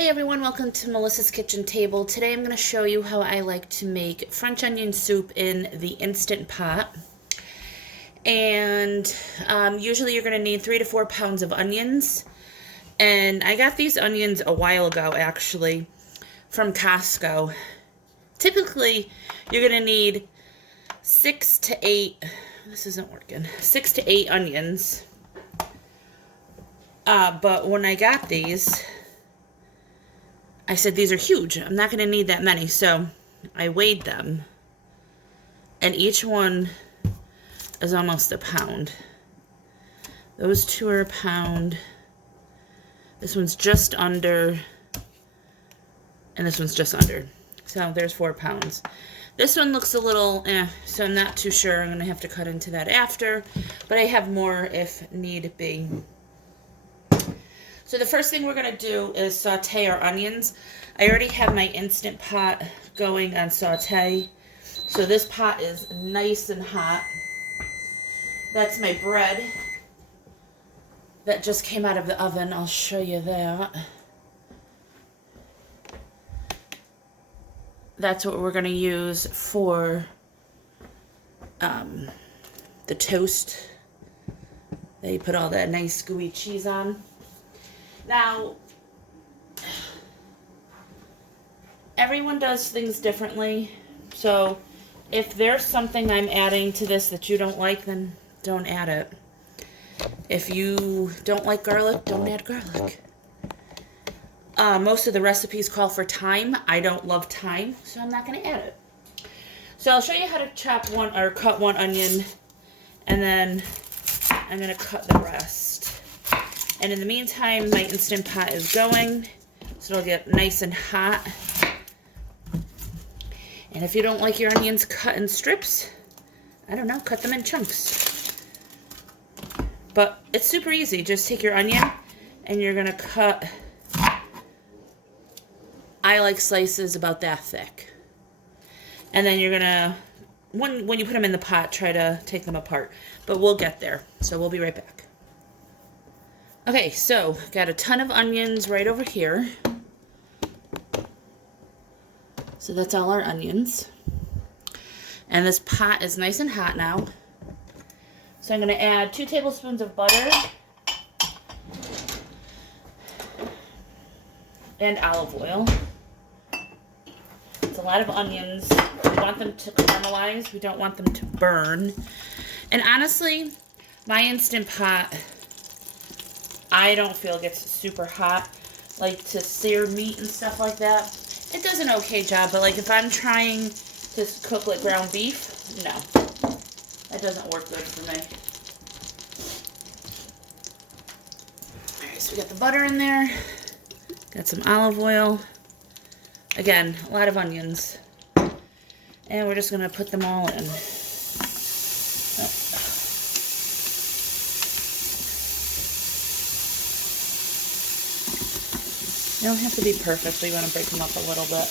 Hey everyone, welcome to Melissa's Kitchen Table. Today I'm going to show you how I like to make French onion soup in the Instant Pot. And usually you're going to need 3 to 4 pounds of onions. And I got these onions a while ago actually from Costco. Typically you're going to need 6 to 8, this isn't working, 6 to 8 onions. But when I got these, I said, these are huge. I'm not going to need that many. So I weighed them. And each one is almost a pound. Those two are a pound. This one's just under. And this one's just under. So there's 4 pounds. This one looks a little, so I'm not too sure. I'm going to have to cut into that after. But I have more if need be. So the first thing we're going to do is saute our onions. I already have my Instant Pot going on saute. So this pot is nice and hot. That's my bread that just came out of the oven. I'll show you that. That's what we're going to use for the toast. They put all that nice gooey cheese on. Now, everyone does things differently, so if there's something I'm adding to this that you don't like, then don't add it. If you don't like garlic, don't add garlic. Most of the recipes call for thyme. I don't love thyme, so I'm not going to add it. So I'll show you how to chop one or cut one onion, and then I'm going to cut the rest. And in the meantime, my Instant Pot is going, so it'll get nice and hot. And if you don't like your onions cut in strips, I don't know, cut them in chunks. But it's super easy. Just take your onion and you're gonna cut, I like slices about that thick. And then you're gonna, when you put them in the pot, try to take them apart. But we'll get there, so we'll be right back. Okay, so got a ton of onions right over here. So that's all our onions. And this pot is nice and hot now. So I'm going to add 2 tablespoons of butter and olive oil. It's a lot of onions. We want them to caramelize. We don't want them to burn. And honestly, my Instant Pot, I don't feel it gets super hot, like to sear meat and stuff like that. It does an okay job, but like if I'm trying to cook like ground beef, no, that doesn't work good for me. Alright, so we got the butter in there, got some olive oil, again, a lot of onions, and we're just going to put them all in. They don't have to be perfect, but you want to break them up a little bit.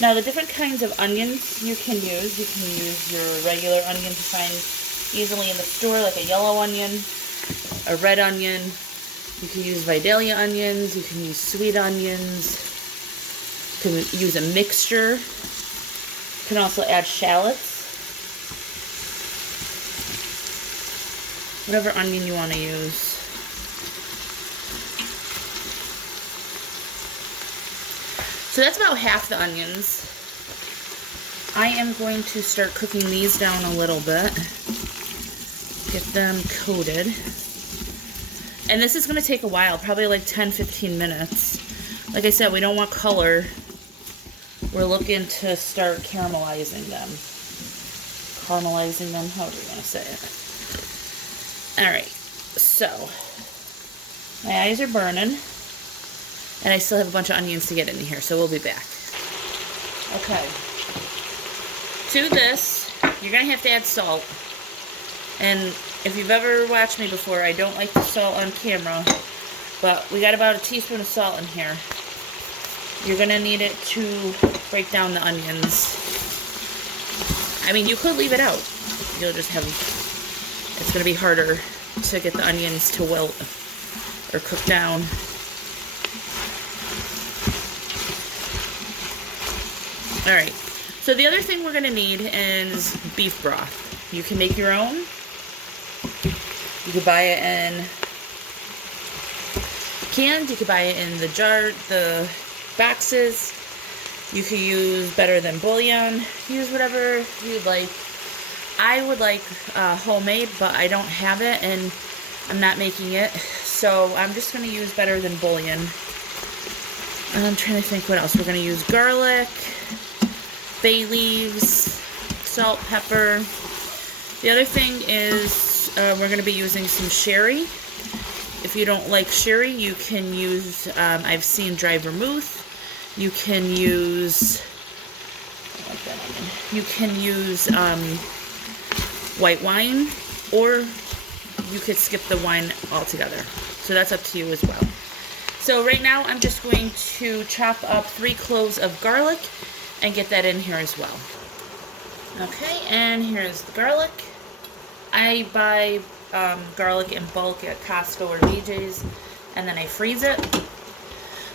Now, the different kinds of onions you can use your regular onion to find easily in the store, like a yellow onion, a red onion. You can use Vidalia onions, you can use sweet onions, you can use a mixture. You can also add shallots. Whatever onion you want to use. So that's about half the onions. I am going to start cooking these down a little bit. Get them coated. And this is going to take a while, probably like 10-15 minutes. Like I said, we don't want color. We're looking to start caramelizing them. Caramelizing them, however you want to say it. Alright, so my eyes are burning, and I still have a bunch of onions to get in here, so we'll be back. Okay, to this, you're going to have to add salt, and if you've ever watched me before, I don't like the salt on camera, but we got about a teaspoon of salt in here. You're going to need it to break down the onions. I mean, you could leave it out. You'll just have it's going to be harder to get the onions to wilt or cook down. Alright, so the other thing we're going to need is beef broth. You can make your own. You could buy it in canned, you could buy it in the jar, the boxes. You could use better than bouillon. Use whatever you'd like. I would like homemade, but I don't have it and I'm not making it. So I'm just going to use better than bouillon. And I'm trying to think what else. We're going to use garlic, bay leaves, salt, pepper. The other thing is we're going to be using some sherry. If you don't like sherry, you can use, I've seen dried vermouth. You can use, white wine, or you could skip the wine altogether. So that's up to you as well. So right now I'm just going to chop up 3 cloves of garlic and get that in here as well. Okay, and here's the garlic. I buy garlic in bulk at Costco or BJ's, and then I freeze it.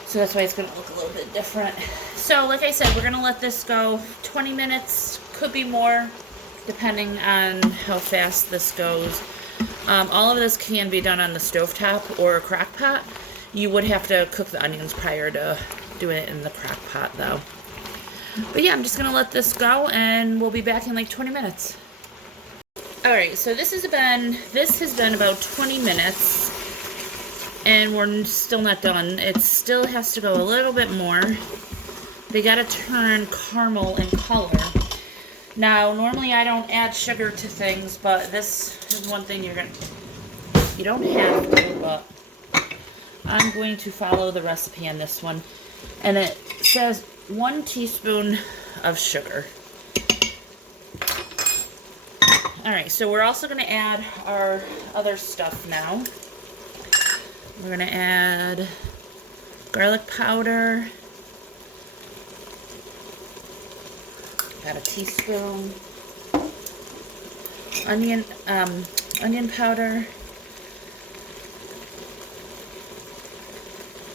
So that's why it's going to look a little bit different. So like I said, we're going to let this go 20 minutes, could be more, depending on how fast this goes. All of this can be done on the stovetop or a crock pot. You would have to cook the onions prior to doing it in the crock pot though. But yeah, I'm just going to let this go and we'll be back in like 20 minutes. Alright, so this has been about 20 minutes. And we're still not done. It still has to go a little bit more. They gotta turn caramel in color. Now, normally I don't add sugar to things, but this is one thing you don't have to, but I'm going to follow the recipe on this one. And it says 1 teaspoon of sugar. Alright, so we're also gonna add our other stuff now. We're going to add garlic powder, about a teaspoon, onion powder.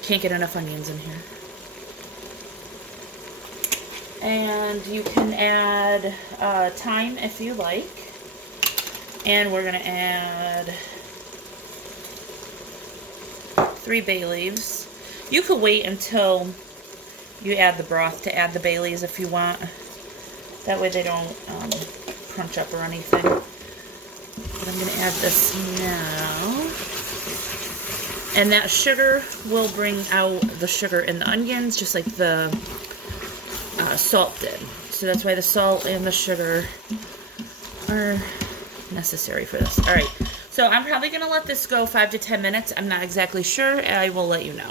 Can't get enough onions in here. And you can add thyme if you like. And we're going to add 3 bay leaves. You could wait until you add the broth to add the bay leaves if you want. That way they don't crunch up or anything. But I'm going to add this now. And that sugar will bring out the sugar in the onions, just like the salt did. So that's why the salt and the sugar are necessary for this. Alright. So I'm probably going to let this go 5 to 10 minutes. I'm not exactly sure. I will let you know.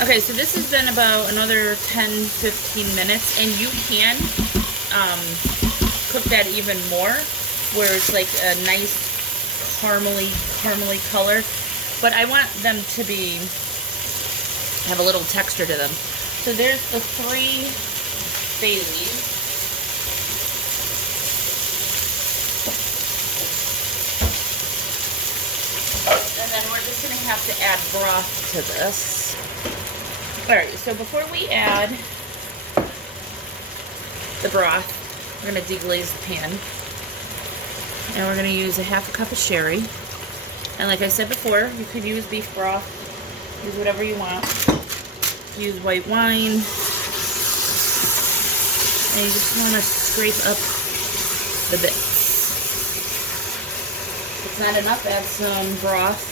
Okay, so this has been about another 10-15 minutes. And you can cook that even more, where it's like a nice caramely color. But I want them to have a little texture to them. So there's the 3 bay leaves. And then we're just going to have to add broth to this. Alright, so before we add the broth, we're going to deglaze the pan. And we're going to use a 1/2 cup of sherry. And like I said before, you could use beef broth, use whatever you want. Use white wine. And you just want to scrape up the bits. If it's not enough, add some broth.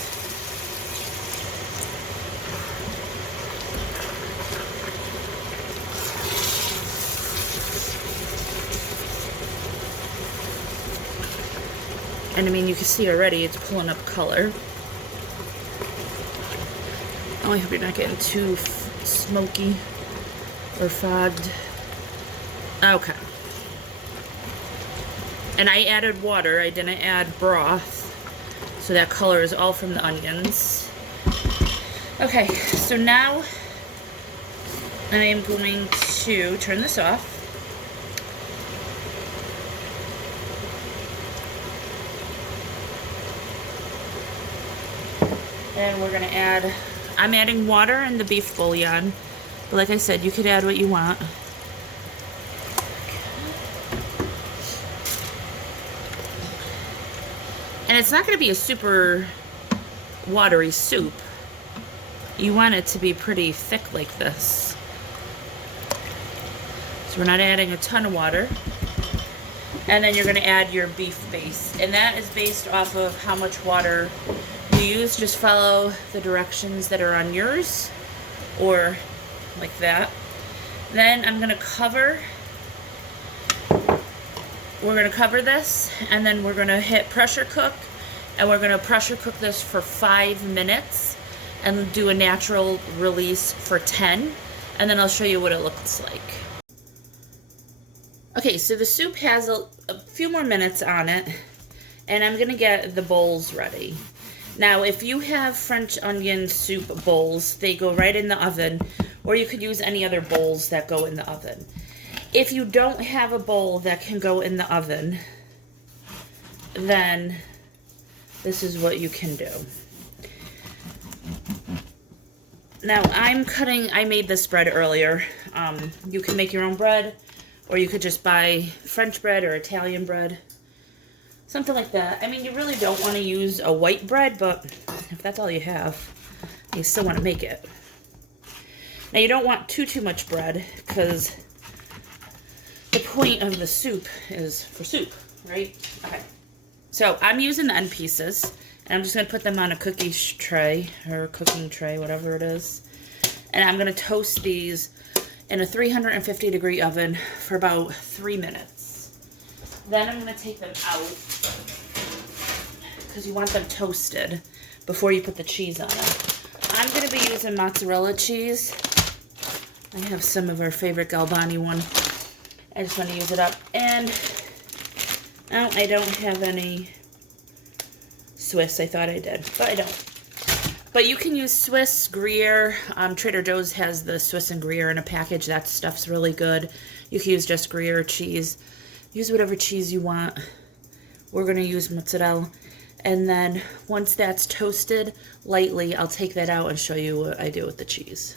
And I mean, you can see already it's pulling up color. I only hope you're not getting too smoky or fogged. Okay. And I added water. I didn't add broth. So that color is all from the onions. Okay, so now I am going to turn this off. And we're gonna add, I'm adding water and the beef bouillon. But like I said, you could add what you want. And it's not gonna be a super watery soup. You want it to be pretty thick like this. So we're not adding a ton of water. And then you're gonna add your beef base. And that is based off of how much water you use. Just follow the directions that are on yours, or like that. Then I'm gonna cover, we're gonna cover this, and then we're gonna hit pressure cook, and we're gonna pressure cook this for 5 minutes and do a natural release for 10, and then I'll show you what it looks like. Okay, so the soup has a few more minutes on it, and I'm gonna get the bowls ready. Now, if you have French onion soup bowls, they go right in the oven, or you could use any other bowls that go in the oven. If you don't have a bowl that can go in the oven, then this is what you can do. Now, I made this bread earlier. You can make your own bread, or you could just buy French bread or Italian bread. Something like that. I mean, you really don't want to use a white bread, but if that's all you have, you still want to make it. Now, you don't want too much bread, because the point of the soup is for soup, right? Okay. So, I'm using the end pieces, and I'm just going to put them on a cookie tray, or a cooking tray, whatever it is. And I'm going to toast these in a 350-degree oven for about 3 minutes. Then I'm going to take them out, because you want them toasted before you put the cheese on them. I'm going to be using mozzarella cheese. I have some of our favorite Galbani one. I just want to use it up. And now I don't have any Swiss. I thought I did, but I don't. But you can use Swiss, Gruyere. Trader Joe's has the Swiss and Gruyere in a package. That stuff's really good. You can use just Gruyere cheese. Use whatever cheese you want. We're going to use mozzarella. And then once that's toasted lightly, I'll take that out and show you what I do with the cheese.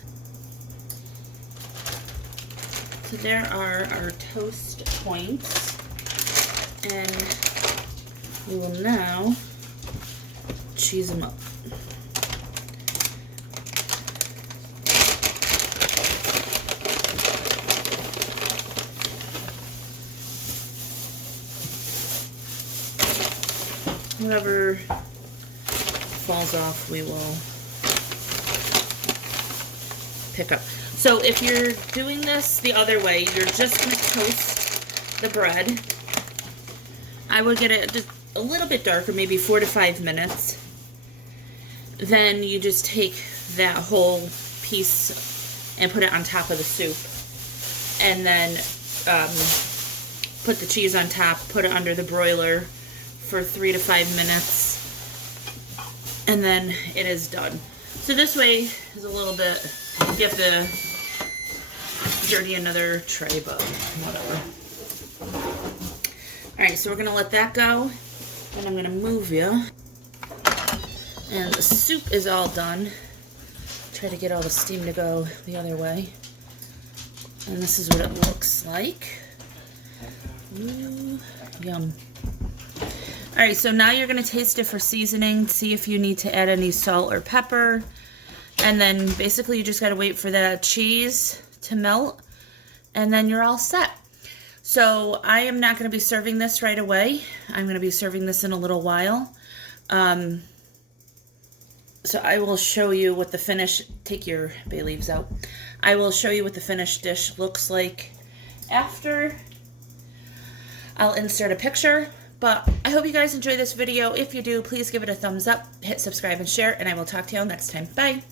So there are our toast points. And we will now cheese them up. Whatever falls off, we will pick up. So if you're doing this the other way, you're just going to toast the bread. I would get it just a little bit darker, maybe 4 to 5 minutes. Then you just take that whole piece and put it on top of the soup. And then put the cheese on top, put it under the broiler for 3 to 5 minutes, and then it is done. So this way is a little bit, you have to dirty another tray, but whatever. Alright, so we're going to let that go, and I'm going to move you. And the soup is all done. Try to get all the steam to go the other way. And this is what it looks like. Ooh, yum. Alright, so now you're going to taste it for seasoning, see if you need to add any salt or pepper, and then basically you just got to wait for that cheese to melt, and then you're all set. So I am not going to be serving this right away. I'm going to be serving this in a little while. So I will show you what the finished, take your bay leaves out. I will show you what the finished dish looks like after. I'll insert a picture. But I hope you guys enjoy this video. If you do, please give it a thumbs up, hit subscribe and share, and I will talk to you all next time. Bye.